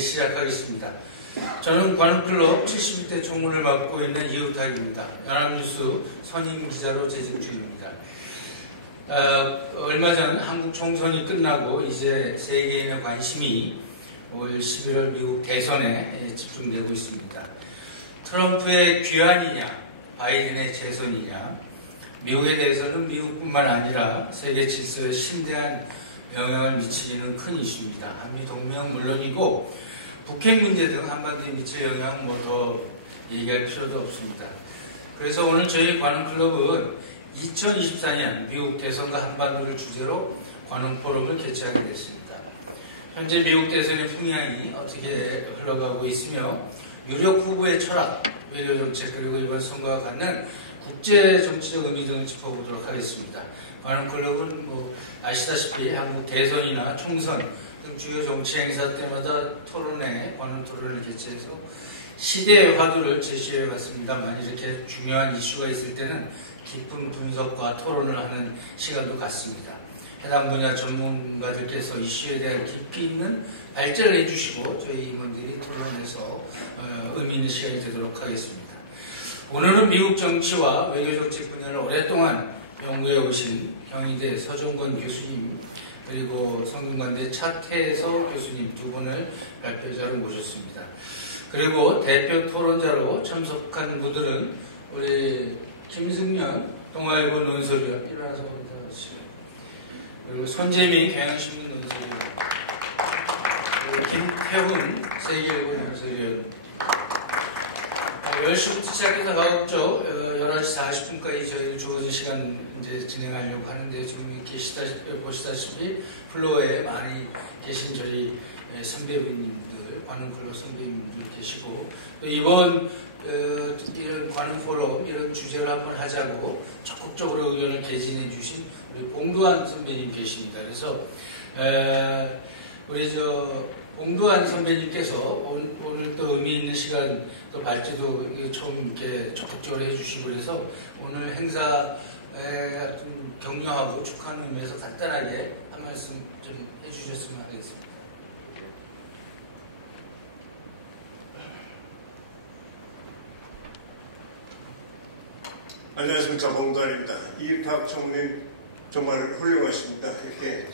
시작하겠습니다. 저는 관훈클럽 71대 총무를 맡고 있는 이우탁입니다. 연합뉴스 선임 기자로 재직 중입니다. 얼마 전 한국 총선이 끝나고 이제 세계인의 관심이 올 11월 미국 대선에 집중되고 있습니다. 트럼프의 귀환이냐, 바이든의 재선이냐, 미국에 대해서는 미국뿐만 아니라 세계 질서에 심대한 영향을 미치는 큰 이슈입니다. 한미 동맹은 물론이고 북핵 문제 등 한반도에 미칠 영향은 더 얘기할 필요도 없습니다. 그래서 오늘 저희 관훈클럽은 2024년 미국 대선과 한반도를 주제로 관훈 포럼을 개최하게 됐습니다. 현재 미국 대선의 풍향이 어떻게 흘러가고 있으며 유력 후보의 철학, 외교 정책 그리고 이번 선거가 갖는 국제 정치적 의미 등을 짚어보도록 하겠습니다. 관훈클럽은 아시다시피 한국 대선이나 총선 등 주요 정치 행사 때마다 관훈 토론을 개최해서 시대의 화두를 제시해 왔습니다만 이렇게 중요한 이슈가 있을 때는 깊은 분석과 토론을 하는 시간도 갖습니다. 해당 분야 전문가들께서 이슈에 대한 깊이 있는 발제를 해주시고 저희 임원들이 토론해서 의미 있는 시간이 되도록 하겠습니다. 오늘은 미국 정치와 외교 정책 분야를 오랫동안 연구해 오신 경희대 서정권 교수님 그리고 성균관대 차태서 교수님 두 분을 발표자로 모셨습니다. 그리고 대표 토론자로 참석한 분들은 우리 김승년 동아일보 논설위원 일어나서 인사하시죠. 그리고 손재미 경향신문 논설위원 그리고 김태훈 세계일보 논설위원 10시부터 시작해서 가급적 11시 40분까지 저희가 주어진 시간 이제 진행하려고 하는데 지금 보시다시피 플로어에 많이 계신 저희 선배님들, 관훈클럽 선배님들 계시고 또 이번 이런 관훈 포럼 이런 주제를 한번 하자고 적극적으로 의견을 개진해 주신 우리 봉두환 선배님 계십니다. 그래서 우리 봉두환 선배님께서 오늘 또 의미 있는 시간 또 발제도 처음 이렇게 적극적으로 해주시고 그래서 오늘 행사에 좀 격려하고 축하하는 의미에서 간단하게 한 말씀 좀 해주셨으면 하겠습니다. 안녕하십니까, 봉두환입니다. 이우탁 총무님 정말 훌륭하십니다. 이렇게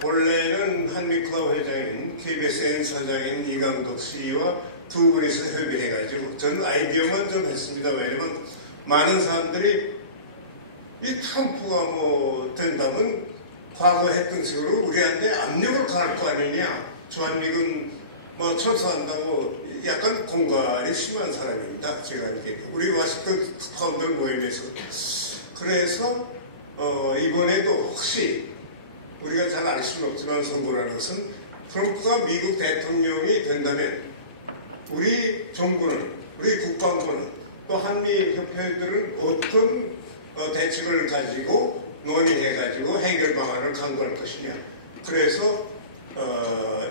본래는 한미클럽 회장인 KBSN 사장인 이강덕 씨와 두 분이서 협의해가지고 저는 아이디어만 좀 했습니다. 왜냐면 많은 사람들이 이 트럼프가 된다면 과거 했던 식으로 우리한테 압력을 가할 거 아니냐. 주한미군 철수한다고 약간 공갈이 심한 사람입니다. 제가 이렇게 우리 워싱턴 파운더 모임에서 그래서 이번에도 혹시 우리가 잘 알 수는 없지만 선거라는 것은 트럼프가 미국 대통령이 된다면 우리 정부는, 우리 국방부는 또 한미협회들은 어떤 대책을 가지고 논의해가지고 해결 방안을 강구할 것이냐. 그래서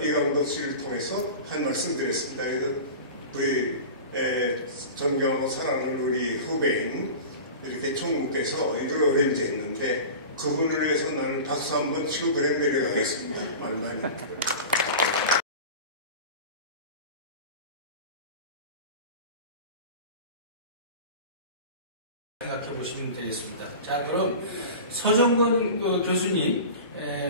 이강덕 씨를 통해서 한 말씀 드렸습니다. 그래서 우리 존경하고 사랑하는 우리 후배인 이렇게 총무께서 이걸 어렌지 했는데 그분을 위해서 나는 박수 한번 치고 그냥 내려가겠습니다. 말만. 생각해 보시면 되겠습니다. 자, 그럼 서정권 교수님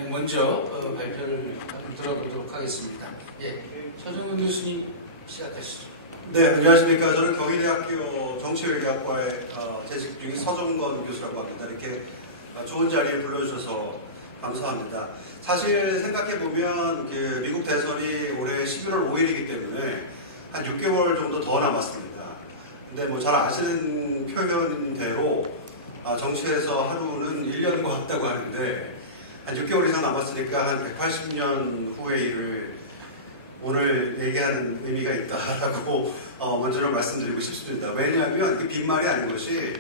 먼저 발표를 한번 들어보도록 하겠습니다. 예, 서정권 교수님 시작하시죠. 네, 안녕하십니까. 저는 경희대학교 정치외교학과에 재직 중인 서정권 교수라고 합니다. 이렇게 좋은 자리에 불러주셔서 감사합니다. 사실 생각해보면 미국 대선이 올해 11월 5일이기 때문에 한 6개월 정도 더 남았습니다. 근데 잘 아시는 표현대로 정치에서 하루는 1년과 같다고 하는데 한 6개월 이상 남았으니까 한 180년 후의 일을 오늘 얘기하는 의미가 있다라고 먼저는 말씀드리고 싶습니다. 왜냐하면 빈말이 아닌 것이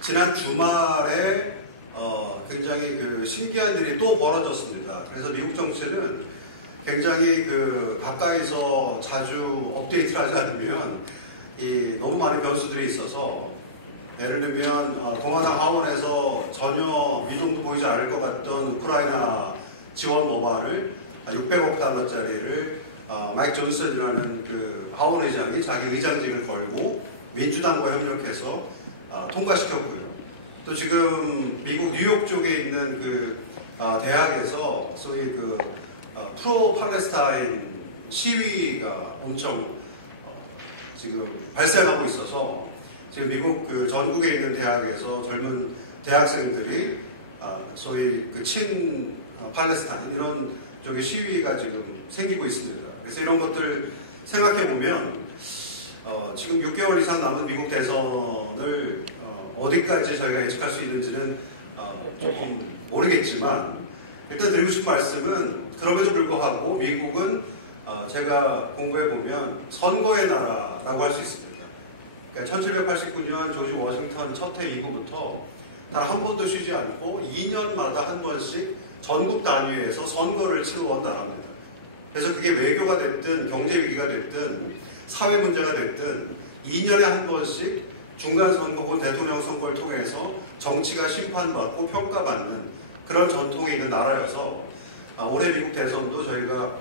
지난 주말에 굉장히 신기한 일이 또 벌어졌습니다. 그래서 미국 정치는 굉장히 가까이서 자주 업데이트를 하지 않으면 너무 많은 변수들이 있어서 예를 들면 공화당 하원에서 전혀 미동도 보이지 않을 것 같던 우크라이나 지원 법안을 600억 달러짜리를 마이크 존슨이라는 그 하원 의장이 자기 의장직을 걸고 민주당과 협력해서 통과시켰고요. 또 지금 미국 뉴욕 쪽에 있는 그 대학에서 소위 그 프로 팔레스타인 시위가 엄청 지금 발생하고 있어서 지금 미국 그 전국에 있는 대학에서 젊은 대학생들이 소위 그 친 팔레스타인 이런 쪽의 시위가 지금 생기고 있습니다. 그래서 이런 것들 생각해 보면 지금 6개월 이상 남은 미국 대선을 어디까지 저희가 예측할 수 있는지는 조금 모르겠지만 일단 드리고 싶은 말씀은 그럼에도 불구하고 미국은 제가 공부해 보면 선거의 나라라고 할 수 있습니다. 그러니까 1789년 조지 워싱턴 첫 해 이후부터 단 한 번도 쉬지 않고 2년마다 한 번씩 전국 단위에서 선거를 치러온 나라입니다. 그래서 그게 외교가 됐든 경제 위기가 됐든 사회 문제가 됐든 2년에 한 번씩 중간 선거 혹은 대통령 선거를 통해서 정치가 심판받고 평가받는 그런 전통이 있는 나라여서 올해 미국 대선도 저희가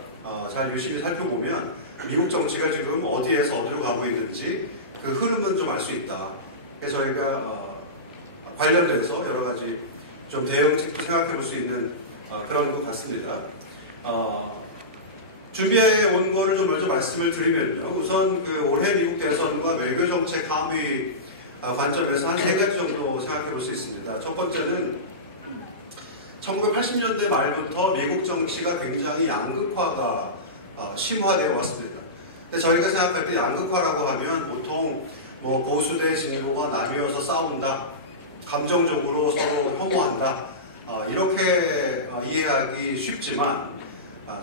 잘 유심히 살펴보면 미국 정치가 지금 어디에서 어디로 가고 있는지 그 흐름은 좀 알 수 있다. 그래서 저희가 관련돼서 여러 가지 좀 대응책도 생각해 볼 수 있는 그런 것 같습니다. 준비해 온 거를 좀 먼저 말씀을 드리면요. 우선 그 올해 미국 대선과 외교정책 함의 관점에서 한 3가지 정도 생각해 볼 수 있습니다. 첫 번째는 1980년대 말부터 미국 정치가 굉장히 양극화가 심화되어 왔습니다. 근데 저희가 생각할 때 양극화라고 하면 보통 뭐 보수 대 진보가 나뉘어서 싸운다, 감정적으로 서로 혐오한다, 이렇게 이해하기 쉽지만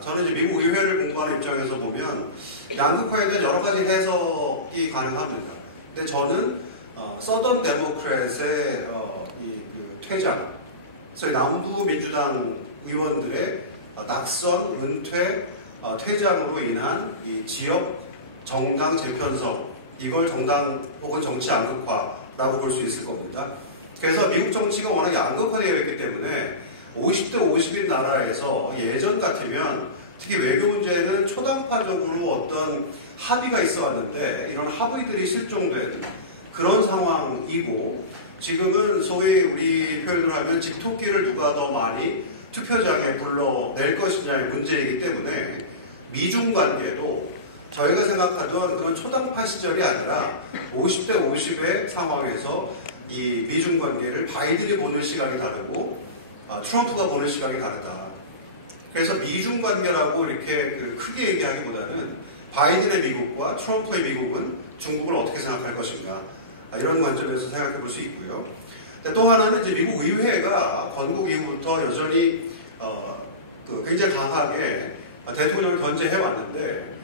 저는 이제 미국 의회를 공부하는 입장에서 보면 양극화에 대한 여러 가지 해석이 가능합니다. 근데 저는 서던 데모크래트의 그 퇴장, 소위 남부 민주당 의원들의 낙선, 은퇴, 퇴장으로 인한 이 지역 정당 재편성, 이걸 정당 혹은 정치 양극화라고 볼 수 있을 겁니다. 그래서 미국 정치가 워낙 양극화되어 있기 때문에 50대 50인 나라에서 예전 같으면 특히 외교 문제는 초당파적으로 어떤 합의가 있어 왔는데 이런 합의들이 실종된 그런 상황이고 지금은 소위 우리 표현으로 하면 집토끼를 누가 더 많이 투표장에 불러낼 것이냐의 문제이기 때문에 미중 관계도 저희가 생각하던 그런 초당파 시절이 아니라 50대 50의 상황에서 이 미중 관계를 바이든이 보는 시각이 다르고 트럼프가 보는 시각이 다르다. 그래서 미중 관계라고 이렇게 크게 얘기하기보다는 바이든의 미국과 트럼프의 미국은 중국을 어떻게 생각할 것인가 이런 관점에서 생각해 볼 수 있고요. 또 하나는 이제 미국 의회가 건국 이후부터 여전히 굉장히 강하게 대통령을 견제해 왔는데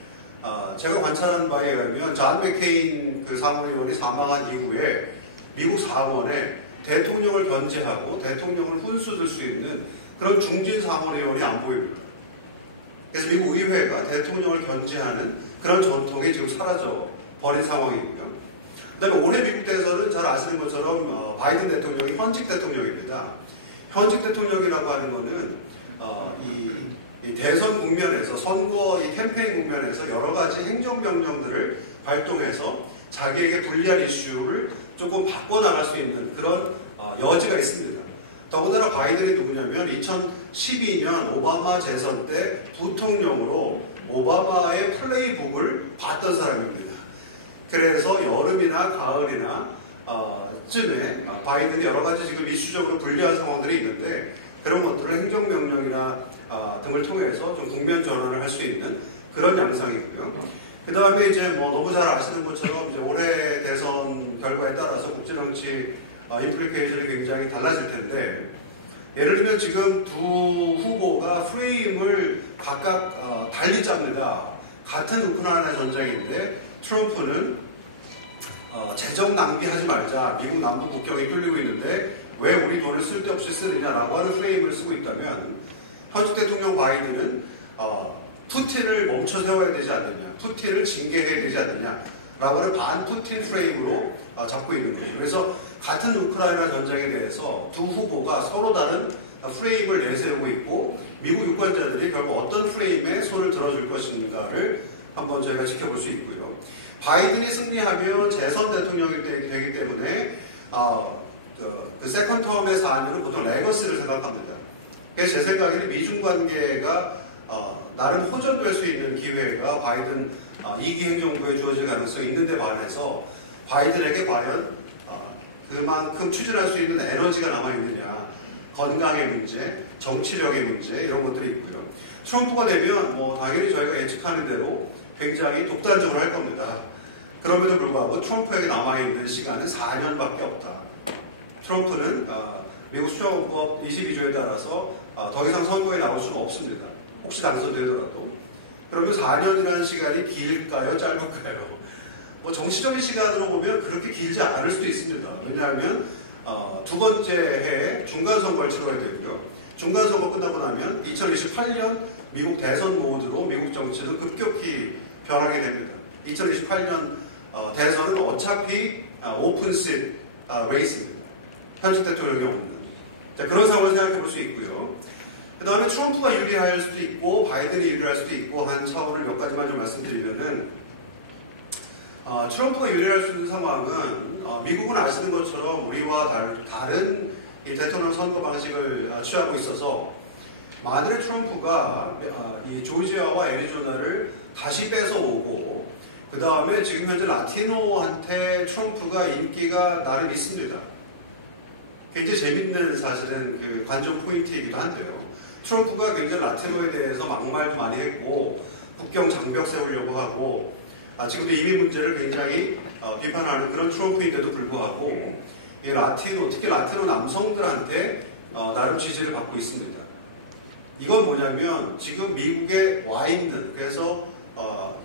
제가 관찰한 바에 의하면 존 맥케인 그 상원의원이 사망한 이후에 미국 상원에 대통령을 견제하고 대통령을 훈수들 수 있는 그런 중진 상원의원이 안 보입니다. 그래서 미국 의회가 대통령을 견제하는 그런 전통이 지금 사라져 버린 상황이고요. 그 다음에 올해 미국 대선은 잘 아시는 것처럼 바이든 대통령이 현직 대통령입니다. 현직 대통령이라고 하는 거는 이 대선 국면에서 선거 이 캠페인 국면에서 여러 가지 행정명령들을 발동해서 자기에게 불리한 이슈를 조금 바꿔나갈 수 있는 그런 여지가 있습니다. 더군다나 바이든이 누구냐면 2012년 오바마 재선 때 부통령으로 오바마의 플레이북을 봤던 사람입니다. 그래서 여름이나 가을이나 쯤에 바이든이 여러 가지 지금 이슈적으로 불리한 상황들이 있는데 그런 것들을 행정명령이나 등을 통해서 좀 국면 전환을 할 수 있는 그런 양상이고요. 그 다음에 이제 뭐 너무 잘 아시는 것처럼 이제 올해 대선 결과에 따라서 국제정치 임플리케이션이 굉장히 달라질 텐데 예를 들면 지금 두 후보가 프레임을 각각 달리 짭니다. 같은 우크라이나 전쟁인데 트럼프는 재정 낭비하지 말자. 미국 남부 국경이 뚫리고 있는데 왜 우리 돈을 쓸데없이 쓰느냐라고 하는 프레임을 쓰고 있다면 현직 대통령 바이든은 푸틴을 멈춰 세워야 되지 않느냐, 푸틴을 징계해야 되지 않느냐라고 하는 반푸틴 프레임으로 잡고 있는 거죠. 그래서 같은 우크라이나 전쟁에 대해서 두 후보가 서로 다른 프레임을 내세우고 있고 미국 유권자들이 결국 어떤 프레임에 손을 들어줄 것인가를 한번 저희가 지켜볼 수 있고요. 바이든이 승리하면 재선 대통령이 되기 때문에 그 세컨 텀의 4년은 보통 레거시를 생각합니다. 그래서 제 생각에는 미중 관계가 나름 호전될 수 있는 기회가 바이든 2기 행정부에 주어질 가능성이 있는데 반해서 바이든에게 과연 그만큼 추진할 수 있는 에너지가 남아있느냐, 건강의 문제, 정치력의 문제 이런 것들이 있고요. 트럼프가 되면 당연히 저희가 예측하는 대로 굉장히 독단적으로 할 겁니다. 그럼에도 불구하고 트럼프에게 남아있는 시간은 4년밖에 없다. 트럼프는 미국 수정법 22조에 따라서 더 이상 선거에 나올 수는 없습니다. 혹시 당선되더라도. 그러면 4년이라는 시간이 길까요? 짧을까요? 정치적인 시간으로 보면 그렇게 길지 않을 수도 있습니다. 왜냐하면 두 번째 해에 중간선거를 치러야 되고요. 중간선거 끝나고 나면 2028년 미국 대선 모드로 미국 정치는 급격히 변하게 됩니다. 2028년 대선은 어차피 오픈시트 레이스입니다. 현직 대통령이 없는. 자, 그런 상황을 생각해 볼 수 있고요. 그 다음에 트럼프가 유리할 수도 있고 바이든이 유리할 수도 있고 한 차원을 몇 가지만 좀 말씀드리면은 트럼프가 유리할 수 있는 상황은 미국은 아시는 것처럼 우리와 다른 이 대통령 선거 방식을 취하고 있어서 만일에 트럼프가 이 조지아와 애리조나를 다시 뺏어오고 그 다음에 지금 현재 라티노한테 트럼프가 인기가 나름 있습니다. 굉장히 재밌는 사실은 그 관전 포인트이기도 한데요. 트럼프가 굉장히 라티노에 대해서 막말도 많이 했고 국경 장벽 세우려고 하고 지금도 이민 문제를 굉장히 비판하는 그런 트럼프인데도 불구하고 이 라티노, 특히 라티노 남성들한테 나름 지지를 받고 있습니다. 이건 뭐냐면 지금 미국에 와 있는 그래서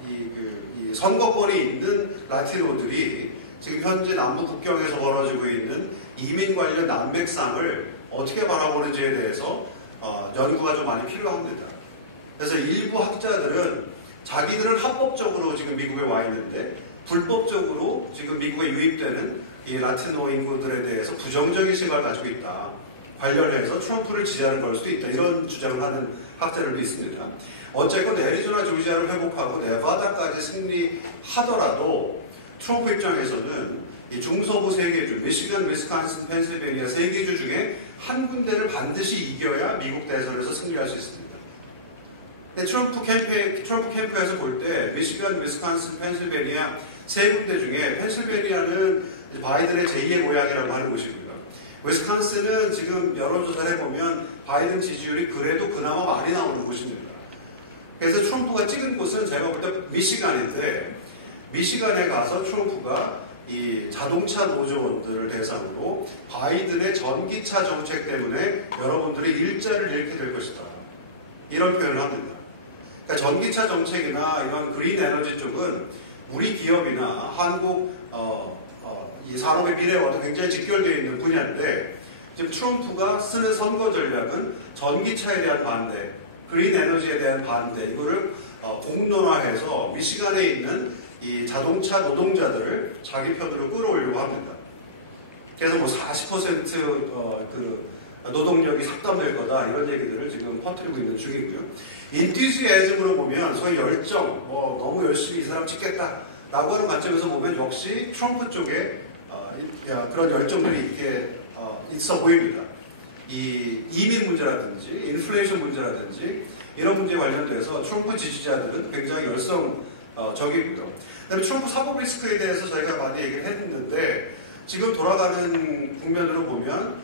이 선거권이 있는 라티노들이 지금 현재 남북 국경에서 벌어지고 있는 이민 관련 난맥상을 어떻게 바라보는지에 대해서 연구가 좀 많이 필요합니다. 그래서 일부 학자들은 자기들은 합법적으로 지금 미국에 와 있는데 불법적으로 지금 미국에 유입되는 이 라티노 인구들에 대해서 부정적인 시각을 가지고 있다. 관련해서 트럼프를 지지하는 걸 수도 있다. 이런 주장을 하는 학자들도 있습니다. 어쨌건 애리조나 조지아를 회복하고 네바다까지 승리하더라도 트럼프 입장에서는 이 중서부 3개주, 미시간, 위스콘신, 펜실베니아 3개주 중에 한 군데를 반드시 이겨야 미국 대선에서 승리할 수 있습니다. 근데 트럼프 캠프에서 볼 때 미시간, 위스콘신, 펜실베니아 3군데 중에 펜실베니아는 바이든의 제2의 고향이라고 하는 곳이고요. 위스콘신은 지금 여론조사를 해보면 바이든 지지율이 그래도 그나마 많이 나오는 곳입니다. 그래서 트럼프가 찍은 곳은 제가 볼 때 미시간인데 미시간에 가서 트럼프가 이 자동차 노조원들을 대상으로 바이든의 전기차 정책 때문에 여러분들이 일자리를 잃게 될 것이다. 이런 표현을 합니다. 그러니까 전기차 정책이나 이런 그린 에너지 쪽은 우리 기업이나 한국 이 산업의 미래와도 굉장히 직결되어 있는 분야인데 지금 트럼프가 쓰는 선거 전략은 전기차에 대한 반대, 그린 에너지에 대한 반대 이거를 공론화해서 미시간에 있는 이 자동차 노동자들을 자기 편으로 끌어오려고 합니다. 그래서 40% 그 노동력이 삭감될 거다 이런 얘기들을 지금 퍼뜨리고 있는 중이고요. 인티시애즘으로 보면 소위 열정, 너무 열심히 이 사람 찍겠다라고 하는 관점에서 보면 역시 트럼프 쪽에 그런 열정들이 이렇게 있어 보입니다. 이 이민 문제라든지 인플레이션 문제라든지 이런 문제에 관련돼서 트럼프 지지자들은 굉장히 열성적이고요. 그다음에 트럼프 사법 리스크에 대해서 저희가 많이 얘기를 했는데 지금 돌아가는 국면으로 보면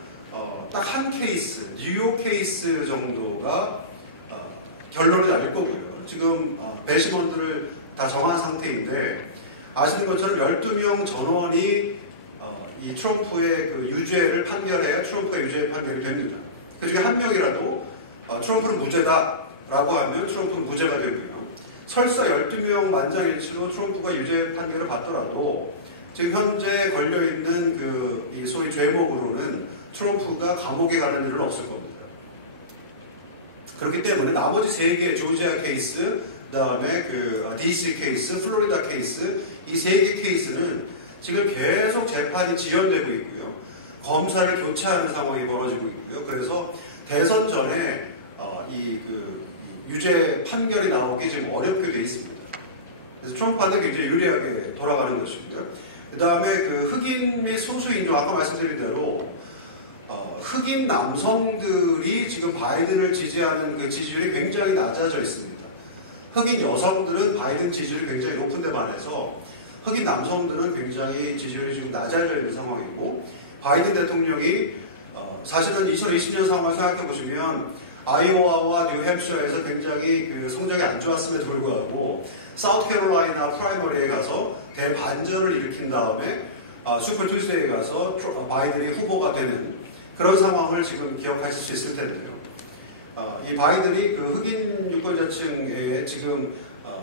딱 한 케이스, 뉴욕 케이스 정도가 결론이 날 거고요. 지금 배심원들을 다 정한 상태인데 아시는 것처럼 12명 전원이 이 트럼프의 그 유죄를 판결해야 트럼프가 유죄 판결이 됩니다. 그 중에 한 명이라도 트럼프는 무죄다라고 하면 트럼프는 무죄가 되고요. 설사 12명 만장일치로 트럼프가 유죄 판결을 받더라도 지금 현재 걸려있는 이 소위 죄목으로는 트럼프가 감옥에 가는 일은 없을 겁니다. 그렇기 때문에 나머지 3개 조지아 케이스, 그 다음에 DC 케이스, 플로리다 케이스 이 3개 케이스는 지금 계속 재판이 지연되고 있고요. 검사를 교체하는 상황이 벌어지고 있고요. 그래서 대선 전에 이 유죄 판결이 나오기 지금 어렵게 돼 있습니다. 그래서 트럼프한테 굉장히 유리하게 돌아가는 것이고요. 그 다음에 그 흑인 및 소수인종, 아까 말씀드린 대로 흑인 남성들이 지금 바이든을 지지하는 그 지지율이 굉장히 낮아져 있습니다. 흑인 여성들은 바이든 지지율이 굉장히 높은데 반해서 흑인 남성들은 굉장히 지지율이 지금 낮아져 있는 상황이고, 바이든 대통령이 사실은 2020년 상황을 생각해 보시면 아이오와와 뉴햄셔에서 굉장히 그 성적이 안 좋았음에도 불구하고 사우스캐롤라이나 프라이머리에 가서 대반전을 일으킨 다음에 슈퍼 투스데이에 가서 바이든이 후보가 되는 그런 상황을 지금 기억하실 수 있을 텐데요. 이 바이든이 그 흑인 유권자층에 지금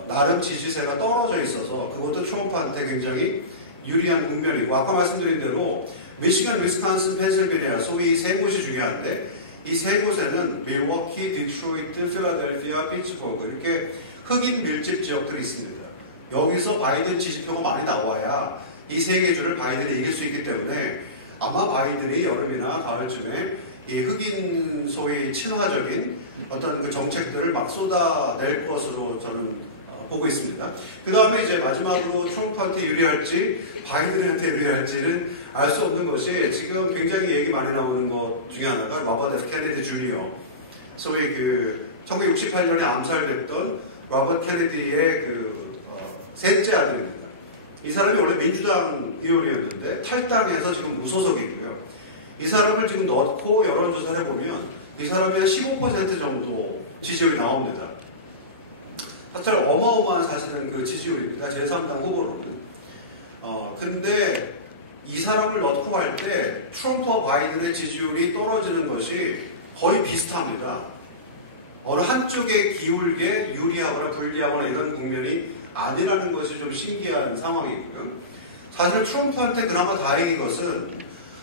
나름 지지세가 떨어져 있어서 그것도 트럼프한테 굉장히 유리한 국면이고, 아까 말씀드린 대로 미시간, 위스콘신, 펜실베니아 소위 세 곳이 중요한데 이 세 곳에는 밀워키, 디트로이트, 필라델피아, 피츠버그 이렇게 흑인 밀집 지역들이 있습니다. 여기서 바이든 지지표가 많이 나와야 이 세 개 주를 바이든이 이길 수 있기 때문에 아마 바이든이 여름이나 가을쯤에 이 흑인 소위 친화적인 어떤 그 정책들을 막 쏟아낼 것으로 저는 보고 있습니다. 그 다음에 이제 마지막으로 트럼프한테 유리할지 바이든한테 유리할지는 알 수 없는 것이, 지금 굉장히 얘기 많이 나오는 것 중에 하나가 로버트 F 케네디 주니어, 소위 그 1968년에 암살됐던 로버트 케네디의 그 셋째 아들입니다. 이 사람이 원래 민주당 의원이었는데 탈당해서 지금 무소속이고요. 이 사람을 지금 넣고 여론조사를 해보면 이 사람이 한 15% 정도 지지율이 나옵니다. 사실 어마어마한 사실은 그 지지율입니다. 제3당 후보로는. 근데 이 사람을 넣고 갈 때 트럼프와 바이든의 지지율이 떨어지는 것이 거의 비슷합니다. 어느 한쪽에 기울게 유리하거나 불리하거나 이런 국면이 아니라는 것이 좀 신기한 상황이고요. 사실 트럼프한테 그나마 다행인 것은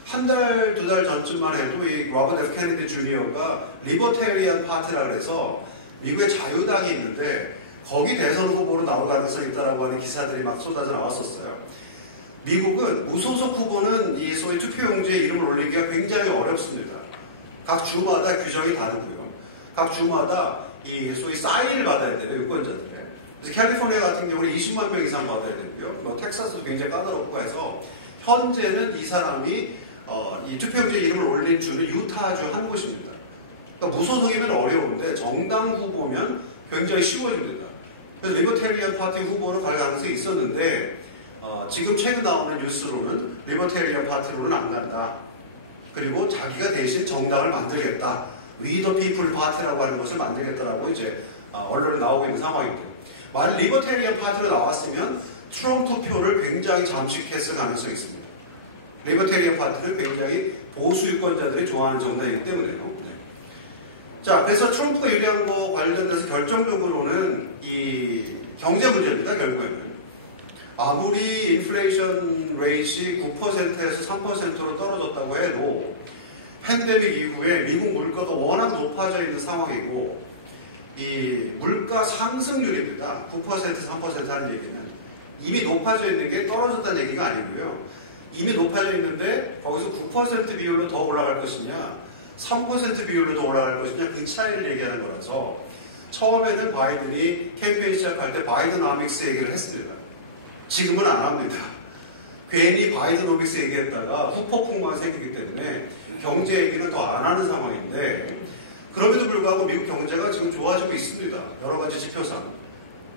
한 달, 두 달 전쯤만 해도 이 로버트 F 케네디 주니어가 리버테리안 파티라 그래서 미국의 자유당이 있는데 거기 대선 후보로 나올 가능성이 있다라고 하는 기사들이 막 쏟아져 나왔었어요. 미국은 무소속 후보는 이 소위 투표용지에 이름을 올리기가 굉장히 어렵습니다. 각 주마다 규정이 다르고요. 각 주마다 이 소위 사인을 받아야 돼요, 유권자들의. 그래서 캘리포니아 같은 경우는 20만 명 이상 받아야 되고요. 뭐 텍사스도 굉장히 까다롭고 해서 현재는 이 사람이 이 투표용지에 이름을 올린 주는 유타주 한 곳입니다. 그러니까 무소속이면 어려운데 정당 후보면 굉장히 쉬워집니다. 그래서 리버테리언 파티 후보로 갈 가능성이 있었는데 지금 최근 나오는 뉴스로는 리버테리언 파티로는 안 간다. 그리고 자기가 대신 정당을 만들겠다. We the People 파티라고 하는 것을 만들겠다라고 이제 언론에 나오고 있는 상황이고요. 만약 리버테리언 파티로 나왔으면 트럼프 표를 굉장히 잠식했을 가능성이 있습니다. 리버테리언 파티는 굉장히 보수 유권자들이 좋아하는 정당이기 때문에요. 네. 자, 그래서 트럼프가 유리한 거 관련돼서 결정적으로는 이 경제 문제입니다. 결국에는 아무리 인플레이션 레이트이 9%에서 3%로 떨어졌다고 해도 팬데믹 이후에 미국 물가가 워낙 높아져 있는 상황이고 이 물가 상승률입니다. 9% 3% 하는 얘기는 이미 높아져 있는 게 떨어졌다는 얘기가 아니고요. 이미 높아져 있는데 거기서 9% 비율로 더 올라갈 것이냐 3% 비율로 더 올라갈 것이냐 그 차이를 얘기하는 거라서 처음에는 바이든이 캠페인 시작할 때 바이드노믹스 얘기를 했습니다. 지금은 안 합니다. 괜히 바이드노믹스 얘기했다가 후폭풍만 생기기 때문에 경제 얘기는 더 안 하는 상황인데 그럼에도 불구하고 미국 경제가 지금 좋아지고 있습니다. 여러 가지 지표상.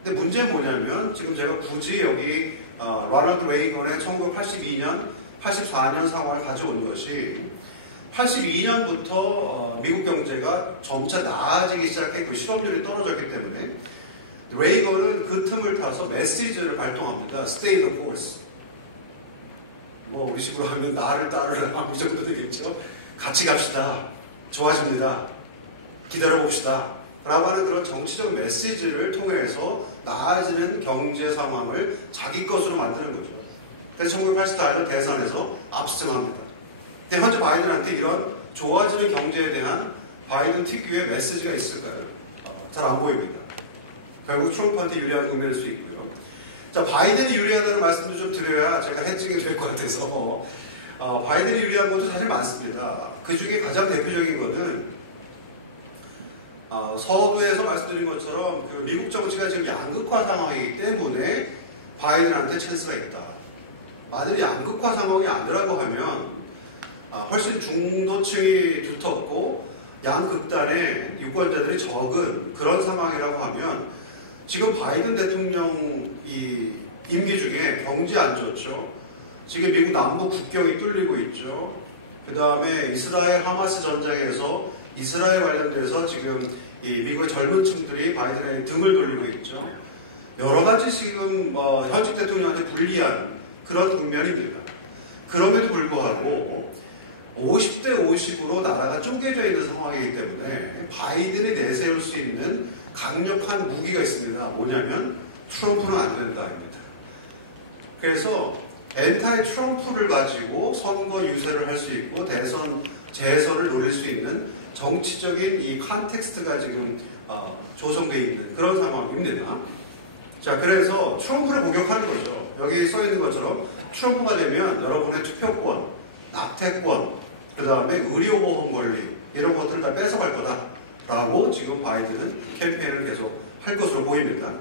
근데 문제는 뭐냐면 지금 제가 굳이 여기 로널드 레이건의 1982년, 84년 상황을 가져온 것이 82년부터 미국 경제가 점차 나아지기 시작했고 실업률이 떨어졌기 때문에 레이건은 그 틈을 타서 메시지를 발동합니다. Stay the course. 뭐 우리 식으로 하면 나를 따르라 이 정도 되겠죠. 같이 갑시다. 좋아집니다. 기다려봅시다. 라고 하는 그런 정치적 메시지를 통해서 나아지는 경제 상황을 자기 것으로 만드는 거죠. 그래서 1984년 대선에서 압승합니다. 근데 현재 바이든한테 이런 좋아지는 경제에 대한 바이든 특유의 메시지가 있을까요? 잘 안 보입니다. 결국 트럼프한테 유리한 국면일 수 있고요. 자, 바이든이 유리하다는 말씀도 좀 드려야 제가 해칭이 될 것 같아서 바이든이 유리한 것도 사실 많습니다. 그 중에 가장 대표적인 것은 서두에서 말씀드린 것처럼 그 미국 정치가 지금 양극화 상황이기 때문에 바이든한테 찬스가 있다. 만일 양극화 상황이 아니라고 하면 훨씬 중도층이 두텁고 양극단의 유권자들이 적은 그런 상황이라고 하면 지금 바이든 대통령 이 임기 중에 경제 안 좋죠. 지금 미국 남부 국경이 뚫리고 있죠. 그 다음에 이스라엘 하마스 전쟁에서 이스라엘 관련돼서 지금 이 미국의 젊은 층들이 바이든의 등을 돌리고 있죠. 여러 가지 지금 현직 대통령한테 불리한 그런 국면입니다. 그럼에도 불구하고 50대 50으로 나라가 쪼개져 있는 상황이기 때문에 바이든이 내세울 수 있는 강력한 무기가 있습니다. 뭐냐면 트럼프는 안 된다입니다. 그래서 엔타이 트럼프를 가지고 선거 유세를 할 수 있고 대선, 재선을 노릴 수 있는 정치적인 이 컨텍스트가 지금 조성되어 있는 그런 상황입니다. 자, 그래서 트럼프를 공격하는 거죠. 여기 써 있는 것처럼 트럼프가 되면 여러분의 투표권, 낙태권, 그 다음에 의료보험 권리 이런 것들을 다 뺏어갈 거다라고 지금 바이든은 캠페인을 계속 할 것으로 보입니다.